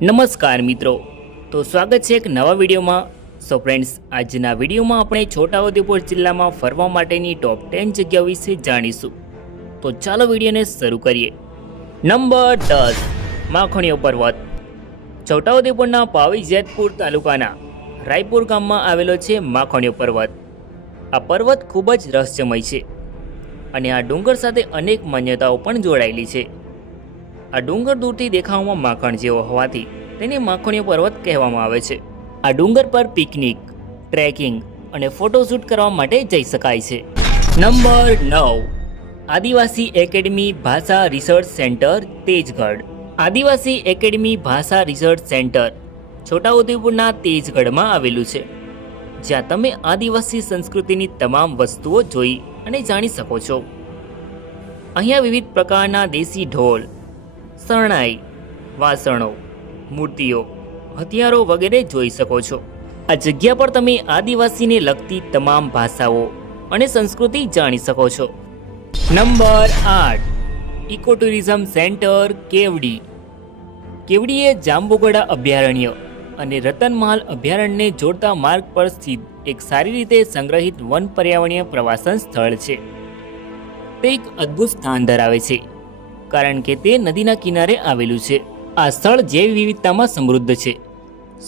નમસ્કાર મિત્રો, તો સ્વાગત છે એક નવા વિડીયોમાં. સો ફ્રેન્ડ્સ, આજના વિડીયોમાં આપણે છોટાઉદેપુર જિલ્લામાં ફરવા માટેની ટોપ 10 જગ્યાઓ વિશે જાણીશું. તો ચાલો વિડીયોને શરૂ કરીએ. નંબર 10, માખણીયો પર્વત. છોટાઉદેપુરના પાવી જેતપુર તાલુકાના રાયપુર ગામમાં આવેલો છે માખણીયો પર્વત. આ પર્વત ખૂબ જ રહસ્યમય છે અને આ ડુંગર સાથે અનેક માન્યતાઓ પણ જોડાયેલી છે. આ ડુંગર દૂરથી દેખાવમાં માખણ જેવો હોવાથી તેને માખણીયો પર્વત કહેવામાં આવે છે. આ ડુંગર પર પિકનિક, ટ્રેકિંગ અને ફોટોશૂટ કરવા માટે જઈ શકાય છે. નંબર 9, આદિવાસી એકેડમી ભાષા રિસર્ચ સેન્ટર તેજગઢ. આદિવાસી એકેડમી ભાષા રિસર્ચ સેન્ટર છોટાઉદેપુરના તેજગઢમાં આવેલું છે, જ્યાં તમે આદિવાસી સંસ્કૃતિની તમામ વસ્તુઓ જોઈ અને જાણી શકો છો. અહીંયા વિવિધ પ્રકારના દેશી ઢોલ, શરણાઈ, વાસણો, મૂર્તિઓ, હથિયારો વગેરે જોઈ શકો છો. આ જગ્યા પર તમે આદિવાસીને લગતી તમામ ભાષાઓ અને સંસ્કૃતિ જાણી શકો છો. નંબર 8, ઇકો ટુરિઝમ સેન્ટર કેવડી. કેવડી એ જાંબુગડા અભયારણ્ય અને રતનમહાલ અભયારણ્યને જોડતા માર્ગ પર સ્થિત એક સારી રીતે સંગ્રહિત વન પર્યાવરણીય પ્રવાસન સ્થળ છે. તે એક અદ્ભુત સ્થાન ધરાવે છે કારણ કે તે નદીના કિનારે આવેલું છે. આ સ્થળ જૈવ વિવિધતામાં સમૃદ્ધ છે.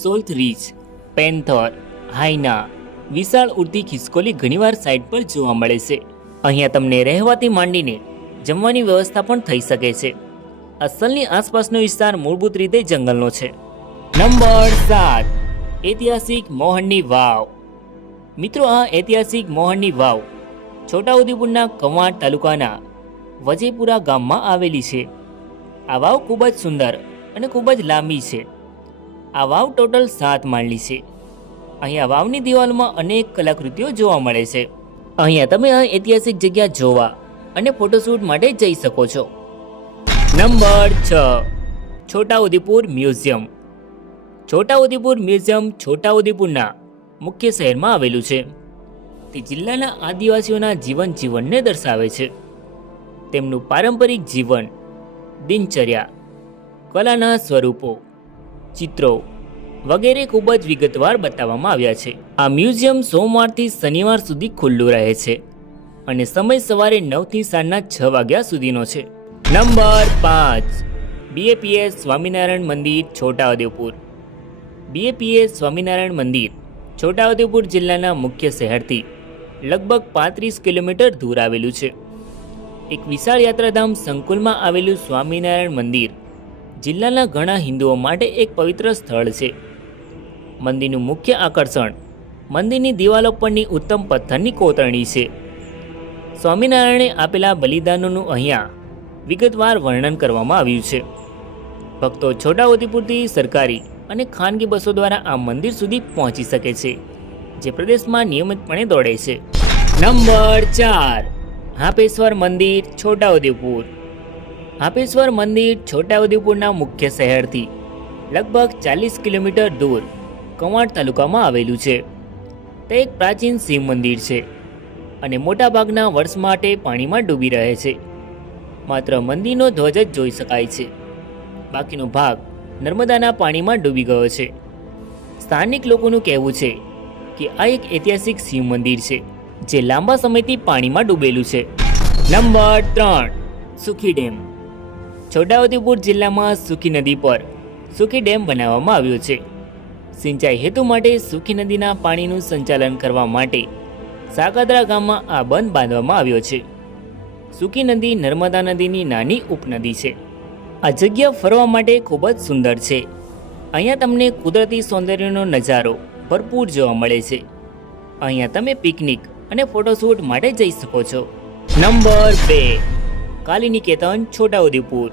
સોલ્થ રીચ, પેન્થર, હાઈના, વિશાળ ઉડતી ખિસકોલી ઘણીવાર સાઇટ પર જોવા મળે છે. અહીંયા તમને રહેવાથી માંડીને જમવાની વ્યવસ્થા પણ થઈ શકે છે. આ સ્થળની આસપાસનો વિસ્તાર મૂળભૂત રીતે જંગલનો છે. નંબર 7, ઐતિહાસિક મોહનની વાવ. મિત્રો, આ ઐતિહાસિક મોહનની વાવ છોટાઉદેપુરના કવાંટ તાલુકાના વજેપુરા ગામમાં આવેલી છે. આ વાવ ખૂબ જ સુંદર અને ખૂબ જ લાંબી છે. આ વાવ ટોટલ 7 માળની છે. અહીંયા વાવની દિવાલોમાં અનેક કલાકૃતિઓ જોવા મળે છે. અહીંયા તમે આ ઐતિહાસિક જગ્યા જોવા અને ફોટોશૂટ માટે જઈ શકો છો. Number 6, Chhota Udepur museum. Chhota Udepur museum છોટાઉદેપુરના મુખ્ય શહેરમાં આવેલું છે. તે જિલ્લાના આદિવાસીઓના જીવનને દર્શાવે છે. તેમનું પારંપરિક જીવન, દિનચર્યા, કલાના સ્વરૂપો, ચિત્રો વગેરે ખૂબ જ વિગતવાર બતાવવામાં આવ્યા છે. આ મ્યુઝિયમ સોમવારથી શનિવાર સુધી ખુલ્લું રહે છે અને સમય સવારે 9 થી સાંજના 6 વાગ્યા સુધીનો છે. નંબર 5, BAPS સ્વામિનારાયણ મંદિર છોટાઉદેપુર. BAPS સ્વામિનારાયણ મંદિર છોટાઉદેપુર જિલ્લાના મુખ્ય શહેરથી લગભગ 35 કિલોમીટર દૂર આવેલું છે. એક વિશાળ યાત્રાધામ સંકુલમાં આવેલું સ્વામિનારાયણ મંદિર જિલ્લાના ઘણા હિન્દુઓ માટે એક પવિત્ર સ્થળ છે. મંદિરનું મુખ્ય આકર્ષણ મંદિરની દિવાલો પરની ઉત્તમ પથ્થરની કોતરણી છે. સ્વામિનારાયણે આપેલા બલિદાનોનું અહીંયા વિગતવાર વર્ણન કરવામાં આવ્યું છે. ભક્તો છોટાઉદેપુરથી સરકારી અને ખાનગી બસો દ્વારા આ મંદિર સુધી પહોંચી શકે છે, જે પ્રદેશમાં નિયમિતપણે દોડે છે. નંબર 4, હાપેશ્વર મંદિર છોટાઉદેપુર. હાપેશ્વર મંદિર છોટાઉદેપુરના મુખ્ય શહેરથી લગભગ 40 કિલોમીટર દૂર કવાંટ તાલુકામાં આવેલું છે. તે એક પ્રાચીન શિવ મંદિર છે અને મોટાભાગના વર્ષ માટે પાણીમાં ડૂબી રહે છે. માત્ર મંદિરનો ધ્વજ જ જોઈ શકાય છે. બાકીનો ભાગ નર્મદાના પાણીમાં ડૂબી ગયો છે. સ્થાનિક લોકોનું કહેવું છે કે આ એક ઐતિહાસિક શિવ મંદિર છે જે લાંબા સમયથી પાણીમાં ડૂબેલું છે. નંબર 3, સુખી ડેમ. છોટાઉદેપુર જિલ્લામાં સુખી નદી પર સુખી ડેમ બનાવવામાં આવ્યો છે. સિંચાઈ હેતુ માટે સુખી નદીના પાણીનું સંચાલન કરવા માટે સાગદરા ગામમાં આ બંધ બાંધવામાં આવ્યો છે. સુખી નદી નર્મદા નદીની નાની ઉપનદી છે. આ જગ્યા ફરવા માટે ખૂબ જ સુંદર છે. અહીંયા તમને કુદરતી સૌંદર્યનો નજારો ભરપૂર જોવા મળે છે. અહીંયા તમે પિકનિક અને ફોટોશૂટ માટે જઈ શકો છો. નંબર 2, કાલિનિકેતન છોટાઉદેપુર.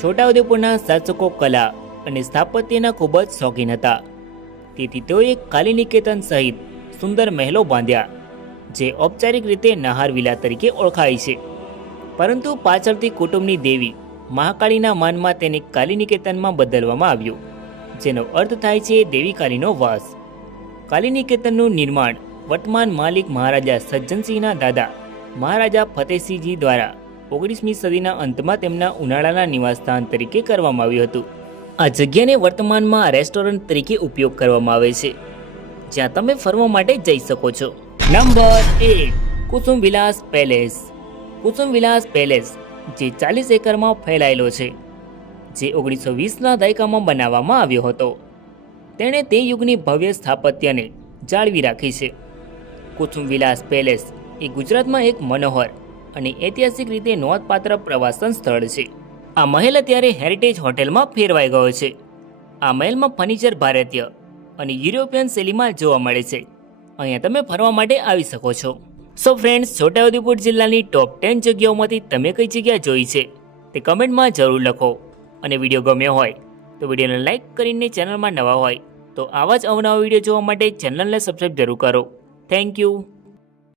છોટાઉદેપુરના શાસકો કલા અને સ્થાપત્યના ખૂબ જ શોખીન હતા, તેથી તેઓએ કાલિનિકેતન સહિત સુંદર મહેલો બાંધ્યા, જે ઔપચારિક રીતે નહાર વિલા તરીકે ઓળખાય છે. પરંતુ પાછળથી કુટુંબની દેવી મહાકાળીના માનમાં તેને કાલિનિકેતનમાં બદલવામાં આવ્યું, જેનો અર્થ થાય છે દેવી કાલીનો વાસ. કાલિનિકેતનનું નિર્માણ વર્તમાન માલિક મહારાજા સજ્જનસિંહના દાદા મહારાજા ફતેહસિંહજી દ્વારા 19મી સદીના અંતમાં તેમના ઉનાળાના નિવાસસ્થાન તરીકે કરવામાં આવ્યું હતું. આ જગ્યાને વર્તમાનમાં રેસ્ટોરન્ટ તરીકે ઉપયોગ કરવામાં આવે છે, જ્યાં તમે ફરવા માટે જઈ શકો છો. નંબર 8, કુસુમ વિલાસ પેલેસ. કુસુમ વિલાસ પેલેસ જે 40 એકરમાં ફેલાયેલો છે, જે 1920ના દાયકામાં બનાવવામાં આવ્યો હતો. તેણે તે યુગની ભવ્ય સ્થાપત્યને જાળવી રાખી છે. કુસુમ વિલાસ પેલેસ એ ગુજરાતમાં એક મનોહર અને ઐતિહાસિક રીતે નોંધપાત્ર પ્રવાસન સ્થળ છે. આ મહેલ અત્યારે હેરિટેજ હોટેલમાં ફેરવાઈ ગયો છે. આ મહેલમાં ફર્નિચર ભારતીય અને યુરોપિયન શૈલીમાં જોવા મળે છે. અહીંયા તમે ફરવા માટે આવી શકો છો. સો ફ્રેન્ડ્સ, છોટાઉદેપુર જિલ્લાની ટોપ 10 જગ્યાઓમાંથી તમે કઈ જગ્યા જોઈ છે તે કમેન્ટમાં જરૂર લખો. અને વિડીયો ગમ્યો હોય તો વિડીયોને લાઇક કરીને ચેનલમાં નવા હોય તો આવા જ અવનવા વિડીયો જોવા માટે ચેનલને સબસ્ક્રાઈબ જરૂર કરો. Thank you.